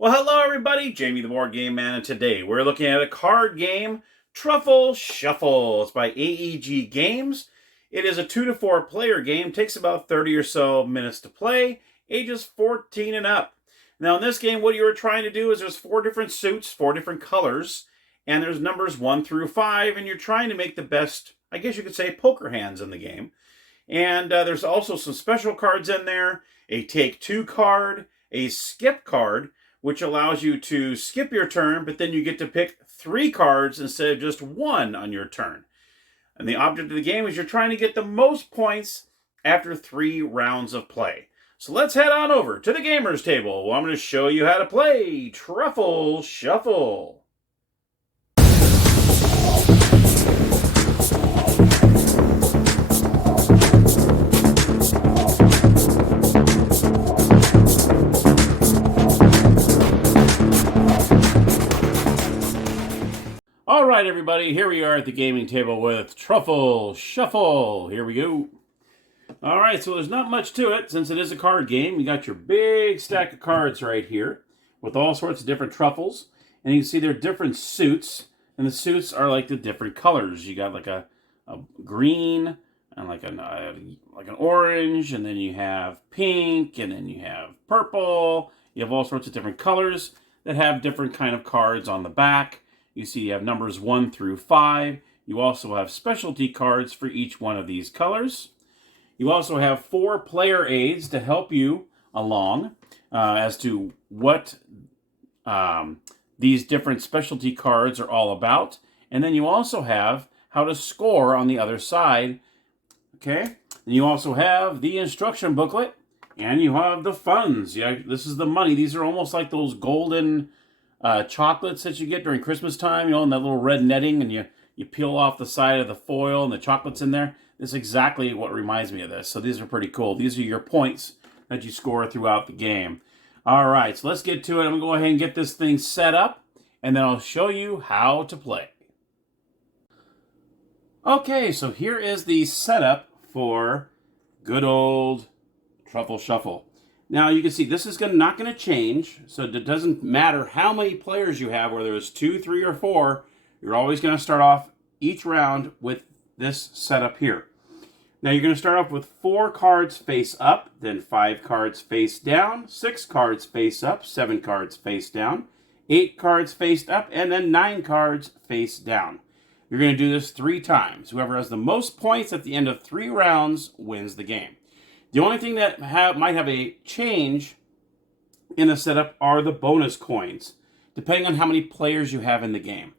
Well, hello everybody, Jamie the Board Game Man, and today we're looking at a card game, Truffle Shuffle. It's by AEG Games. It is a 2 to 4 player game, takes about 30 or so minutes to play, ages 14 and up. Now in this game, what you are trying to do is there's 4 different suits, 4 different colors, and there's numbers 1 through 5, and you're trying to make the best, I guess you could say, poker hands in the game. And there's also some special cards in there, a take 2 card, a skip card, which allows you to skip your turn, but then you get to pick 3 cards instead of just 1 on your turn. And the object of the game is you're trying to get the most points after 3 rounds of play. So let's head on over to the gamer's table. Well, I'm going to show you how to play Truffle Shuffle. All right, everybody, here we are at the gaming table with Truffle Shuffle. Here we go. All right, so there's not much to it since it is a card game. You got your big stack of cards right here with all sorts of different truffles. And you can see they're different suits, and the suits are like the different colors. You got like a green and like an orange, and then you have pink, and then you have purple. You have all sorts of different colors that have different kind of cards on the back. You see you have numbers 1 through 5. You also have specialty cards for each one of these colors. You also have 4 player aids to help you along as to what these different specialty cards are all about. And then you also have how to score on the other side. Okay. And you also have the instruction booklet, and you have the funds. Yeah, this is the money. These are almost like those golden chocolates that you get during Christmas time, you know, in that little red netting, and you peel off the side of the foil and the chocolate's in there. This is exactly what reminds me of this. So these are pretty cool. These are your points that you score throughout the game. All right, so let's get to it. I'm going to go ahead and get this thing set up, and then I'll show you how to play. Okay, so here is the setup for good old Truffle Shuffle. Now you can see this is not going to change, so it doesn't matter how many players you have, whether it's 2, 3, or 4, you're always going to start off each round with this setup here. Now you're going to start off with 4 cards face up, then 5 cards face down, 6 cards face up, 7 cards face down, 8 cards faced up, and then 9 cards face down. You're going to do this 3 times. Whoever has the most points at the end of 3 rounds wins the game. The only thing that might have a change in the setup are the bonus coins, depending on how many players you have in the game.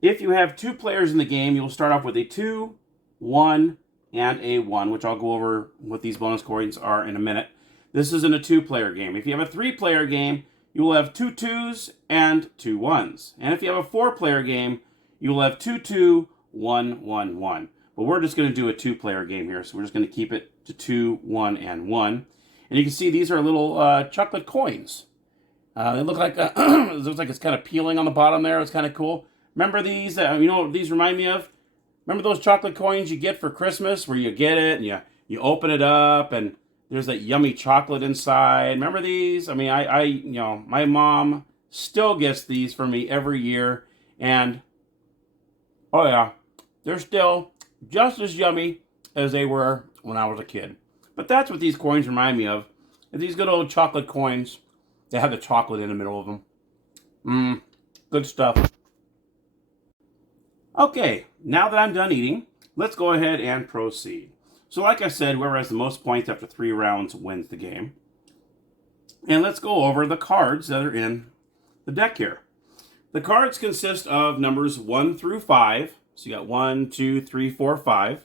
If you have 2 players in the game, you'll start off with a 2, 1, and a 1, which I'll go over what these bonus coins are in a minute. This isn't a 2-player game. If you have a 3-player game, you will have 2 2s and 2 1s. And if you have a 4-player game, you will have 2 2, 1 1 1. But we're just going to do a 2-player game here, so we're just going to keep it to 2, 1, and 1. And you can see these are little chocolate coins. They look like it looks like it's kind of peeling on the bottom there. It's kind of cool. Remember these? You know what these remind me of? Remember those chocolate coins you get for Christmas, where you get it and you open it up and there's that yummy chocolate inside. Remember these? I mean, I you know, my mom still gets these for me every year, and oh yeah, they're still just as yummy as they were when I was a kid. But that's what these coins remind me of. These good old chocolate coins. They have the chocolate in the middle of them. Good stuff. Okay, now that I'm done eating, let's go ahead and proceed. So like I said, whoever has the most points after 3 rounds wins the game. And let's go over the cards that are in the deck here. The cards consist of numbers 1 through 5. So you got 1, 2, 3, 4, 5.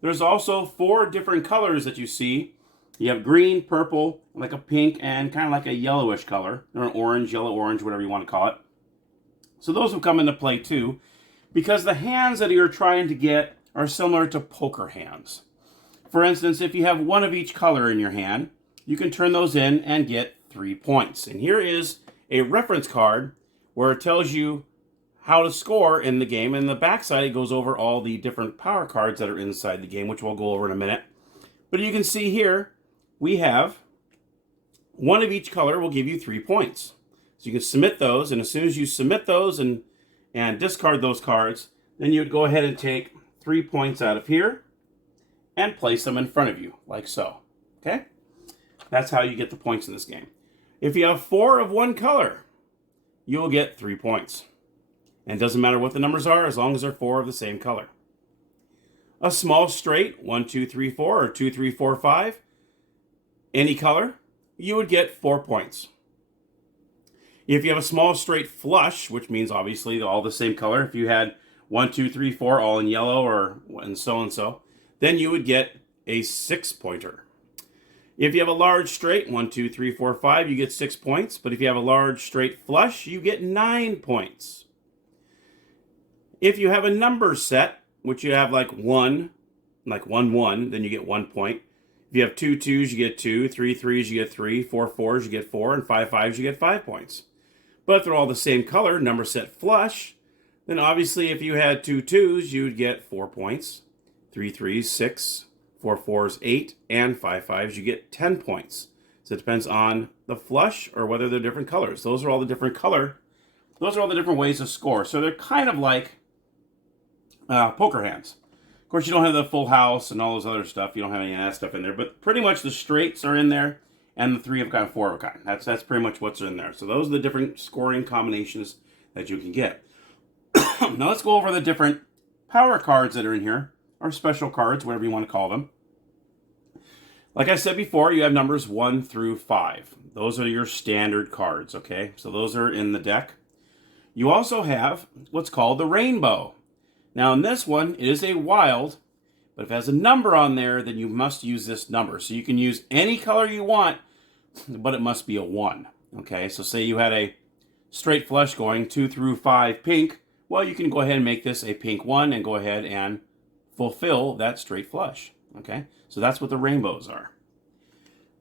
There's also 4 different colors that you see. You have green, purple, like a pink, and kind of like a yellowish color. Or an orange, yellow, orange, whatever you want to call it. So those will come into play too, because the hands that you're trying to get are similar to poker hands. For instance, if you have 1 of each color in your hand, you can turn those in and get 3 points. And here is a reference card where it tells you how to score in the game. And the backside, it goes over all the different power cards that are inside the game, which we'll go over in a minute. But you can see here, we have 1 of each color will give you 3 points. So you can submit those, and as soon as you submit those and discard those cards, then you would go ahead and take 3 points out of here and place them in front of you, like so. Okay? That's how you get the points in this game. If you have 4 of one color, you will get 3 points. And it doesn't matter what the numbers are, as long as they're 4 of the same color. A small straight, 1, 2, 3, 4, or 2, 3, 4, 5, any color, you would get 4 points. If you have a small straight flush, which means obviously all the same color, if you had 1, 2, 3, 4 all in yellow or and so, then you would get a 6-pointer. If you have a large straight, 1, 2, 3, 4, 5, you get 6 points. But if you have a large straight flush, you get 9 points. If you have a number set, which you have like 1, 1, then you get 1 point. If you have 2 2s, you get 2, 3 3s, you get 3, 4 4s, you get 4, and 5 5s, you get 5 points. But if they're all the same color, number set flush, then obviously if you had 2 2s, you would get 4 points. 3 3s, 6, 4 4s, 8, and 5 5s, you get 10 points. So it depends on the flush or whether they're different colors. Those are all the different ways to score. So they're kind of like poker hands. Of course, you don't have the full house and all those other stuff. You don't have any of that stuff in there. But pretty much the straights are in there, and the 3 of a kind, 4 of a kind. That's pretty much what's in there. So those are the different scoring combinations that you can get. Now let's go over the different power cards that are in here, or special cards, whatever you want to call them. Like I said before, you have numbers 1 through 5. Those are your standard cards, okay? So those are in the deck. You also have what's called the rainbow. Now in this one, it is a wild, but if it has a number on there, then you must use this number. So you can use any color you want, but it must be a 1, okay? So say you had a straight flush going 2 through 5 pink, well, you can go ahead and make this a pink 1 and go ahead and fulfill that straight flush, okay? So that's what the rainbows are.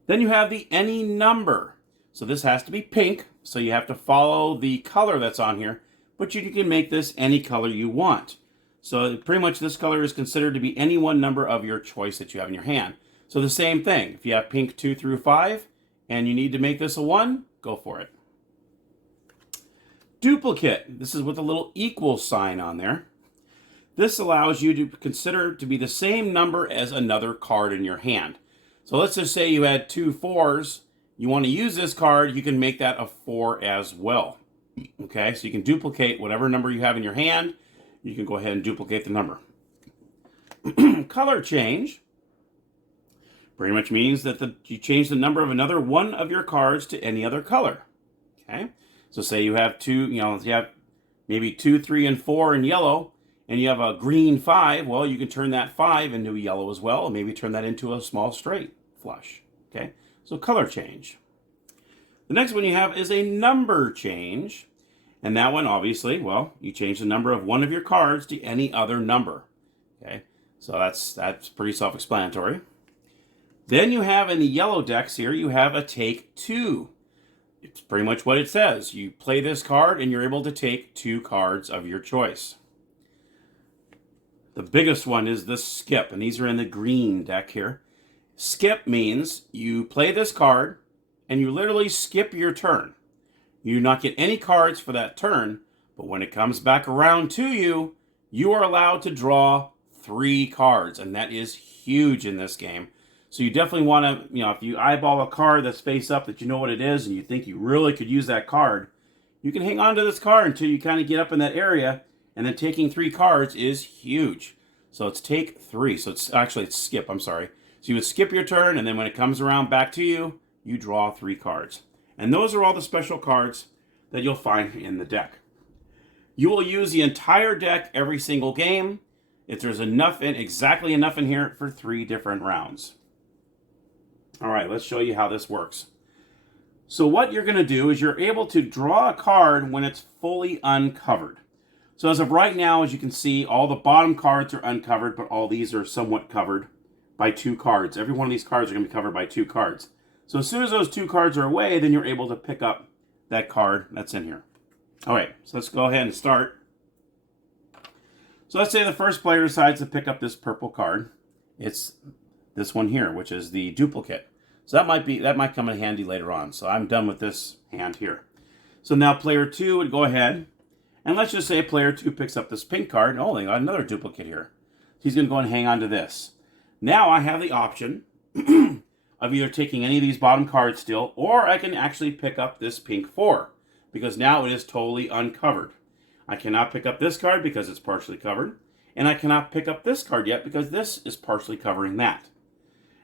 Then you have the any number. So this has to be pink, so you have to follow the color that's on here, but you can make this any color you want. So pretty much this color is considered to be any one number of your choice that you have in your hand. So the same thing, if you have pink 2 through 5 and you need to make this a 1, go for it. Duplicate, this is with a little equal sign on there. This allows you to consider to be the same number as another card in your hand. So let's just say you had 2 4s. You want to use this card, you can make that a 4 as well. Okay, so you can duplicate whatever number you have in your hand. You can go ahead and duplicate the number. Color change pretty much means that you change the number of another one of your cards to any other color. Okay, so say you have you have maybe 2, 3, and 4 in yellow, and you have a green 5, well, you can turn that 5 into yellow as well, and maybe turn that into a small straight flush. Okay, so color change. The next one you have is a number change. And that one, obviously, well, you change the number of one of your cards to any other number. Okay, so that's pretty self-explanatory. Then you have in the yellow decks here, you have a take 2. It's pretty much what it says. You play this card and you're able to take 2 cards of your choice. The biggest one is the skip, and these are in the green deck here. Skip means you play this card and you literally skip your turn. You do not get any cards for that turn, but when it comes back around to you, you are allowed to draw 3 cards, and that is huge in this game. So you definitely want to, if you eyeball a card that's face up that you know what it is and you think you really could use that card, you can hang on to this card until you kind of get up in that area, and then taking 3 cards is huge. So it's take 3. So it's skip, I'm sorry. So you would skip your turn, and then when it comes around back to you, you draw 3 cards. And those are all the special cards that you'll find in the deck. You will use the entire deck every single game. If there's exactly enough in here for 3 different rounds. All right, let's show you how this works. So what you're going to do is you're able to draw a card when it's fully uncovered. So as of right now, as you can see, all the bottom cards are uncovered, but all these are somewhat covered by 2 cards. Every one of these cards are going to be covered by 2 cards. So as soon as those 2 cards are away, then you're able to pick up that card that's in here. All right, so let's go ahead and start. So let's say the first player decides to pick up this purple card. It's this one here, which is the duplicate. So that might come in handy later on. So I'm done with this hand here. So now player 2 would go ahead, and let's just say player 2 picks up this pink card. Oh, they got another duplicate here. He's going to go and hang on to this. Now I have the option of either taking any of these bottom cards still, or I can actually pick up this pink 4, because now it is totally uncovered. I cannot pick up this card because it's partially covered, and I cannot pick up this card yet because this is partially covering that.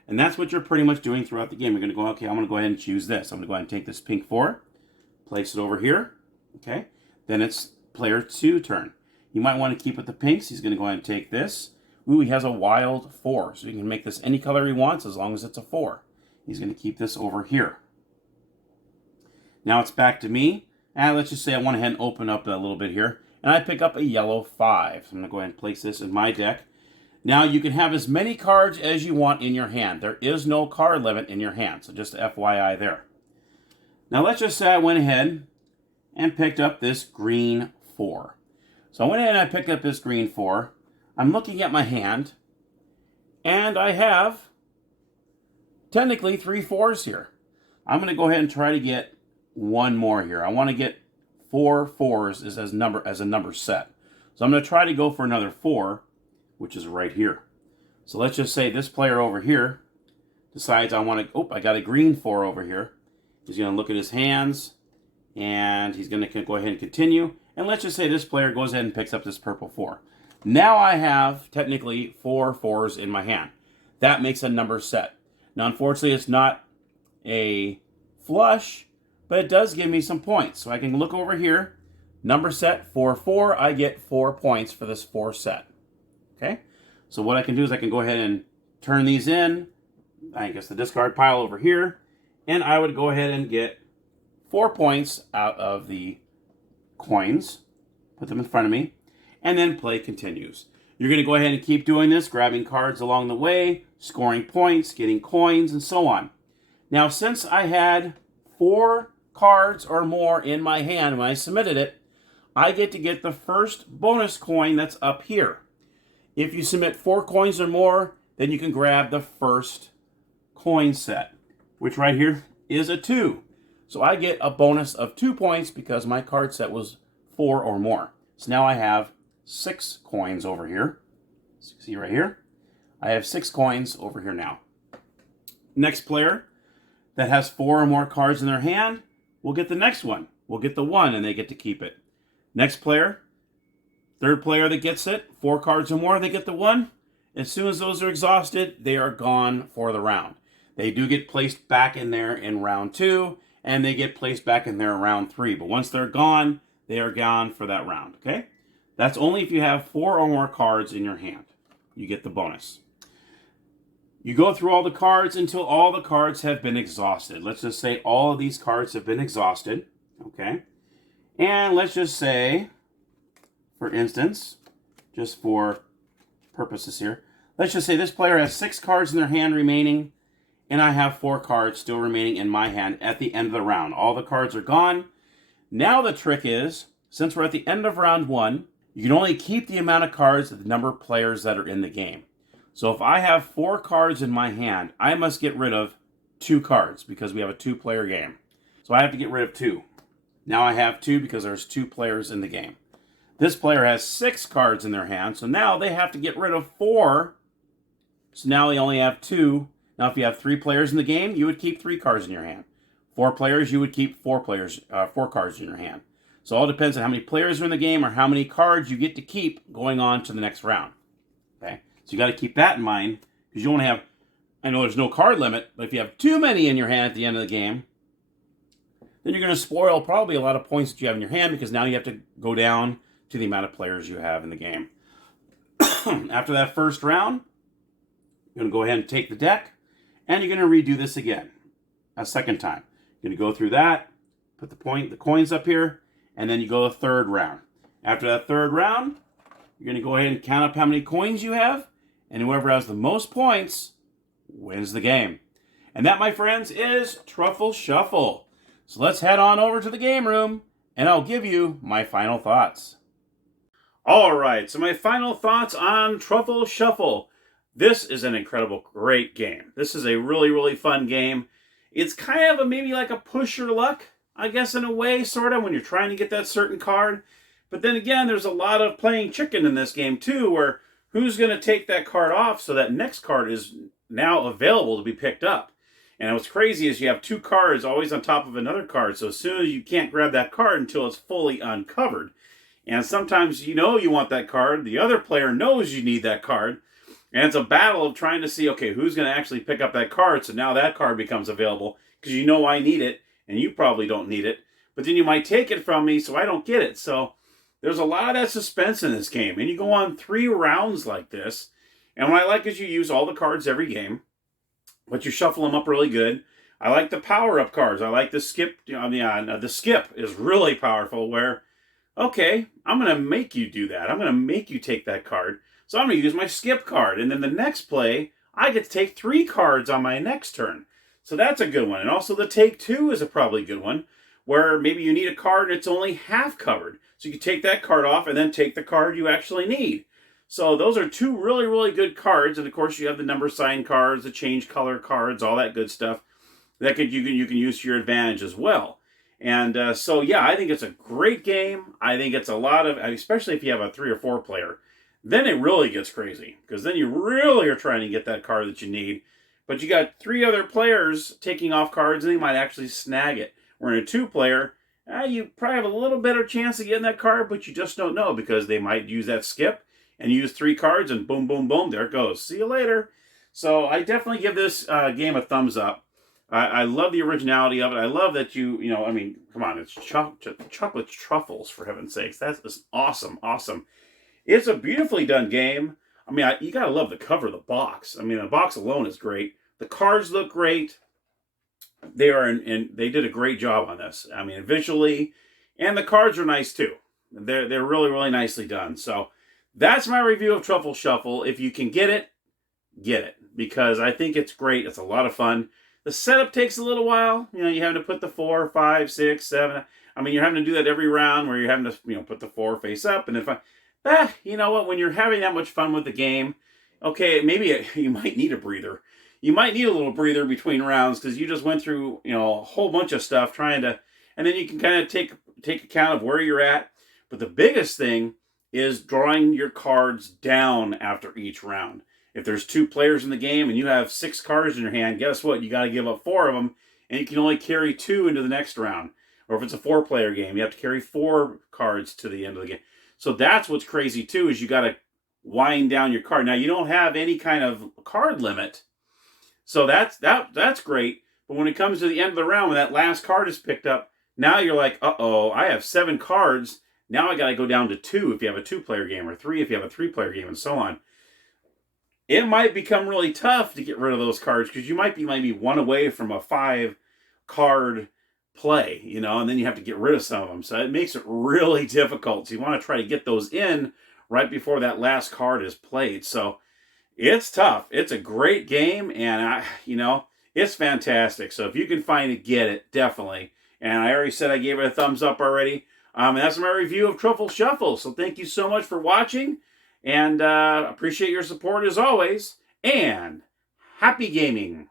And that's what you're pretty much doing throughout the game. You're going to go, okay, I'm going to go ahead and choose this. I'm going to go ahead and take this pink 4, place it over here, okay? Then it's player 2 turn. You might want to keep with the pinks. He's going to go ahead and take this. Ooh, he has a wild 4, so you can make this any color he wants as long as it's a 4. He's going to keep this over here. Now it's back to me. And let's just say I went ahead and open up a little bit here. And I pick up a yellow 5. So I'm going to go ahead and place this in my deck. Now you can have as many cards as you want in your hand. There is no card limit in your hand. So just FYI there. Now let's just say I went ahead and picked up this green 4. So I went ahead and I picked up this green 4. I'm looking at my hand. And I have technically 3 4s here. I'm going to go ahead and try to get one more here. I want to get 4 4s as a number set. So I'm going to try to go for another 4, which is right here. So let's just say this player over here decides I want to, oh, I got a green 4 over here. He's going to look at his hands, and he's going to go ahead and continue. And let's just say this player goes ahead and picks up this purple 4. Now I have technically 4 4s in my hand. That makes a number set. Now, unfortunately, it's not a flush, but it does give me some points. So I can look over here, number set 4 4. I get 4 points for this 4 set. Okay? So what I can do is I can go ahead and turn these in. I guess the discard pile over here. And I would go ahead and get 4 points out of the coins. Put them in front of me. And then play continues. You're going to go ahead and keep doing this, grabbing cards along the way, scoring points, getting coins, and so on. Now, since I had 4 cards or more in my hand when I submitted it, I get to get the first bonus coin that's up here. If you submit 4 coins or more, then you can grab the first coin set, which right here is a 2. So I get a bonus of 2 points because my card set was 4 or more. So now I have 6 coins over here. See right here? I have 6 coins over here now. Next player that has 4 or more cards in their hand will get the next one. We'll get the 1 and they get to keep it. Next player, third player that gets it, 4 cards or more, they get the 1. As soon as those are exhausted, they are gone for the round. They do get placed back in there in round 2, and they get placed back in there in round 3. But once they're gone, they are gone for that round, okay? That's only if you have 4 or more cards in your hand. You get the bonus. You go through all the cards until all the cards have been exhausted. Let's just say all of these cards have been exhausted, okay? And let's just say, for instance, just for purposes here, let's just say this player has 6 cards in their hand remaining, and I have 4 cards still remaining in my hand at the end of the round. All the cards are gone. Now the trick is, since we're at the end of round 1, you can only keep the amount of cards of the number of players that are in the game. So if I have 4 cards in my hand, I must get rid of 2 cards because we have a 2-player game. So I have to get rid of 2. Now I have 2 because there's 2 players in the game. This player has 6 cards in their hand, so now they have to get rid of 4. So now they only have 2. Now if you have 3 players in the game, you would keep 3 cards in your hand. 4 players, you would keep 4 cards in your hand. So it all depends on how many players are in the game or how many cards you get to keep going on to the next round. Okay, so you got to keep that in mind because you want to have, I know there's no card limit, but if you have too many in your hand at the end of the game, then you're going to spoil probably a lot of points that you have in your hand because now you have to go down to the amount of players you have in the game. After that first round, you're going to go ahead and take the deck, and you're going to redo this again a second time. You're going to go through that, put the coins up here, and then you go a third round. After that third round, you're going to go ahead and count up how many coins you have, and whoever has the most points wins the game. And that, my friends, is Truffle Shuffle. So let's head on over to the game room, and I'll give you my final thoughts. All right, so my final thoughts on Truffle Shuffle. This is an incredible, great game. This is a really, really fun game. It's kind of maybe like a push your luck I guess in a way, sort of, when you're trying to get that certain card. But then again, there's a lot of playing chicken in this game too, where who's going to take that card off so that next card is now available to be picked up. And what's crazy is you have two cards always on top of another card, so as soon as you can't grab that card until it's fully uncovered. And sometimes you know you want that card, the other player knows you need that card, and it's a battle of trying to see, okay, who's going to actually pick up that card, so now that card becomes available, because you know I need it, and you probably don't need it, but then you might take it from me, so I don't get it. So there's a lot of that suspense in this game, and you go on 3 rounds like this, and what I like is you use all the cards every game, but you shuffle them up really good. I like the power-up cards. I like the skip. The skip is really powerful, where, okay, I'm going to make you do that. I'm going to make you take that card, so I'm going to use my skip card, and then the next play, I get to take 3 cards on my next turn. So that's a good one. And also the take 2 is a probably good one, where maybe you need a card and it's only half covered. So you can take that card off and then take the card you actually need. So those are 2 really, really good cards. And of course you have the number sign cards, the change color cards, all that good stuff that you can use to your advantage as well. And so yeah, I think it's a great game. I think it's a lot of, especially if you have a 3 or 4 player, then it really gets crazy, because then you really are trying to get that card that you need. But you got 3 other players taking off cards, and they might actually snag it. Where in a 2-player, you probably have a little better chance of getting that card, but you just don't know, because they might use that skip and use 3 cards, and boom, boom, boom, there it goes. See you later. So I definitely give this game a thumbs up. I love the originality of it. I love that I mean, come on, it's chocolate truffles, for heaven's sakes. That's just awesome, awesome. It's a beautifully done game. I mean, you got to love the cover of the box. I mean, the box alone is great. The cards look great. They are, and they did a great job on this. I mean, visually, and the cards are nice too. They're really, really nicely done. So that's my review of Truffle Shuffle. If you can get it, because I think it's great. It's a lot of fun. The setup takes a little while. You know, you have to put the 4, 5, 6, 7. I mean, you're having to do that every round, where you're having to, put the 4 face up, and then you know what? When you're having that much fun with the game, okay, maybe you might need a breather. You might need a little breather between rounds, because you just went through, a whole bunch of stuff trying to, and then you can kind of take account of where you're at. But the biggest thing is drawing your cards down after each round. If there's 2 players in the game and you have 6 cards in your hand, guess what? You got to give up 4 of them, and you can only carry 2 into the next round. Or if it's a 4-player game, you have to carry 4 cards to the end of the game. So that's what's crazy too, is you got to wind down your card. Now you don't have any kind of card limit, so that's great. But when it comes to the end of the round, when that last card is picked up, now you're like, uh-oh, I have 7 cards. Now I got to go down to 2 if you have a 2-player game, or 3 if you have a 3-player game, and so on. It might become really tough to get rid of those cards, because you might be maybe 1 away from a 5-card play, and then you have to get rid of some of them. So it makes it really difficult. So you want to try to get those in right before that last card is played. So it's tough. It's a great game, and it's fantastic. So if you can find it, get it, definitely. And I already said I gave it a thumbs up already. And that's my review of Truffle Shuffle. So thank you so much for watching, and appreciate your support as always. And happy gaming.